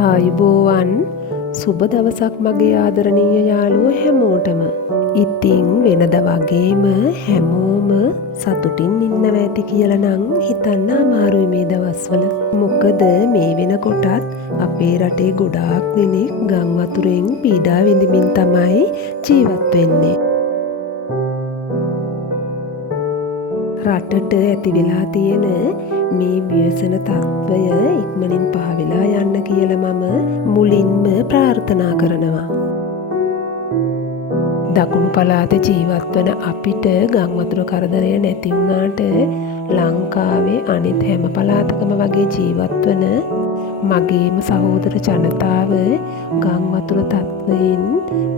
ආයුබෝවන් සුබ දවසක් මගේ ආදරණීය යාළුවෝ හැමෝටම. ඉතින් වෙනද වගේම හැමෝම සතුටින් ඉන්නවා ඇති කියලා නම් හිතන්න අමාරුයි මේ දවස්වල. මොකද මේ වෙනකොටත් අපේ රටේ ගොඩාක් දෙනෙක් ගම් වතුරෙන් පීඩා විඳින්මින් තමයි ජීවත් වෙන්නේ. රටට ඇති වෙලා තියෙන මේ ව්‍යසන තත්ත්වය ඉක්මනින් පහ වෙලා යන්න කියලා මම මුලින්ම ප්‍රාර්ථනා කරනවා. දකුණු පළාතේ ජීවත් වන අපිට ගම් වතුර කරදරය නැති වුණාට ලංකාවේ අනිත් හැම පළාතකම වගේ ජීවත් වන මගේම සහෝදර ජනතාව ගම් වතුර තත්ත්වයෙන්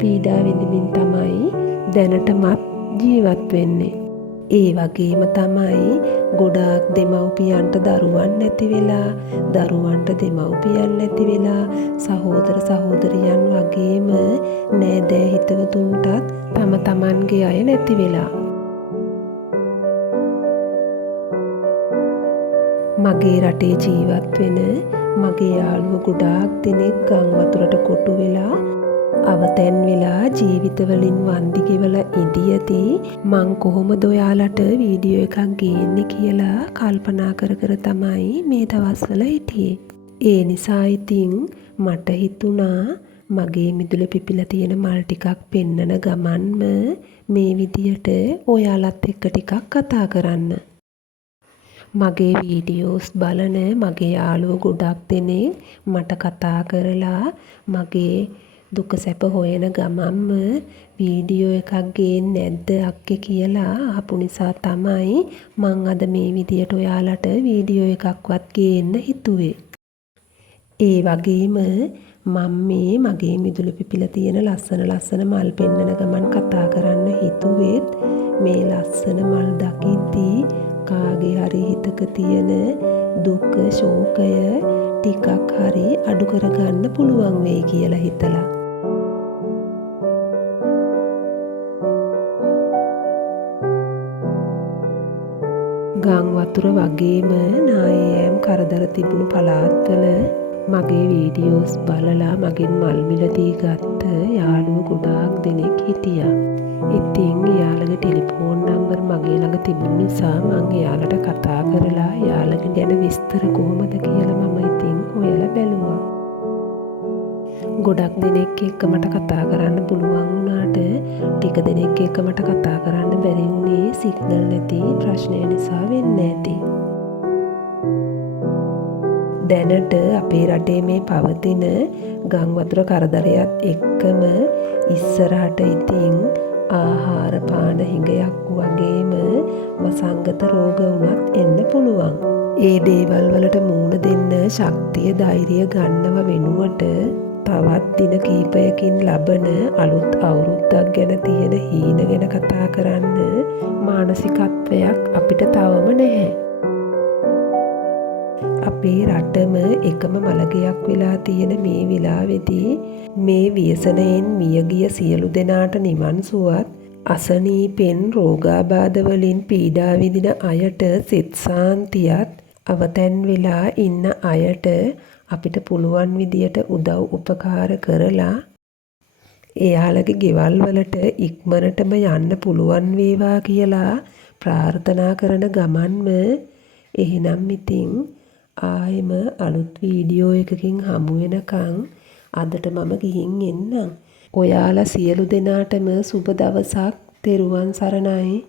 පීඩා විඳින්මින් තමයි දැනටමත් ජීවත් වෙන්නේ. ඒ වගේම තමයි ගොඩාක් දෙමව්පියන්ට දරුවන් නැති වෙලා, දරුවන්ට දෙමව්පියන් නැති වෙලා, සහෝදර සහෝදරියන් වගේම නෑදෑ හිතවතුන්ටත් තම තමන්ගේ අය නැති වෙලා. මගේ රටේ ජීවත් වෙන මගේ යාළුවෝ ගොඩාක් දෙනෙක් ගම් වතුරට කොටු වෙලා අවතැන් වෙලා ජීවිතවලින් වන්දි ගෙවලා ඉඳියදී මං කොහොමද ඔයාලට වීඩියෝ එකක් ගේන්නේ කියලා කල්පනා කර කර තමයි මේ දවස්වල හිටියේ. ඒ නිසා ඉතින් මට හිතුණා මගේ මිදුලේ පිපිලා තියෙන මල් ටිකක් පෙන්නන ගමන්ම මේ විදියට ඔයාලත් එක්ක ටිකක් කතා කරන්න. මගේ වීඩියෝස් බලන මගේ යාළුවෝ ගොඩක් දෙනෙක් මට කතා කරලා මගේ දුක සැප හොයන ගමන්ම වීඩියෝ එකක් ගේන්නේ නැද්ද අක්කේ කියලා ආපු නිසා තමයි මං අද මේ විදියට ඔයාලට වීඩියෝ එකක්වත් ගේන්න හිතුවේ. ඒ වගේම මම මේ මගේ මිදුලේ පිපිලා තියෙන ලස්සන මල් පෙන්නන ගමන් කතා කරන්න හිතුවෙත් මේ ලස්සන මල් දකිද්දී කාගේ හරි හිතක තියෙන දුක ශෝකය ටිකක් හරි අඩු කරගන්න පුළුවන් වෙයි කියලා හිතලා. ගම් වතුර වගේම නායෑම් කරදර තිබුණු පළාත්වල මගේ වීඩියෝස් බලලා මගෙන් මල් මිලදී ගත්ත යාළුවෝ ගොඩාක් දෙනෙක් හිටියා. ඉතින් එයාලගේ ටෙලිෆෝන් නම්බර් මගේ ළඟ තිබුණ නිසා මං එයාලට කතා කරලා එයාලගේ ගැන විස්තර කොහොමද කියලා මම ඉතින් හොයලා බැලුවා. ගොඩක් දෙනෙක් එක්ක මට කතා කරන්න පුළුවන් වුණාට ටික දෙනෙක් එක්ක මට කතා කරන්න බැරි වුණේ සිග්නල් නැති ප්‍රශ්නය නිසා වෙන්නේ නැති. දැනට අපේ රටේ මේ පවතින ගම් වතුර කරදරයත් එක්කම ඉස්සරහට ඉතින් ආහාර පාන හිඟයක් වගේම වසංගත රෝග වුණත් එන්න පුළුවන්. ඒ දේවල් වලට මූණ දෙන්න ශක්තිය ධෛර්යය ගන්නව වෙනුවට තවත් දින කීපයකින් ලබන අලුත් අවුරුද්දක් ගැන තියෙන හීන ගැන කතා කරන්න මානසිකත්වයක් අපිට තවම නැහැ. අපේ රටම එකම මළගයක් වෙලා තියෙන මේ වෙලාවේදී මේ ව්‍යසනයෙන් මියගිය සියලු දෙනාට නිවන් සුවත්, අසනීපෙන් රෝගාබාධ වලින් පීඩා විඳින අයට සිත සාන්තියත්, අවතැන් වෙලා ඉන්න අයට අපිට පුළුවන් විදියට උදව් උපකාර කරලා එයාලගේ ගෙවල් වලට ඉක්මනටම යන්න පුළුවන් වේවා කියලා ප්‍රාර්ථනා කරන ගමන්ම එහෙනම් ඉතින් ආයෙම අලුත් වීඩියෝ එකකින් හමු වෙනකන් අදට මම ගිහින් එන්නම්. ඔයාලා සියලු දෙනාටම සුබ දවසක්. තෙරුවන් සරණයි.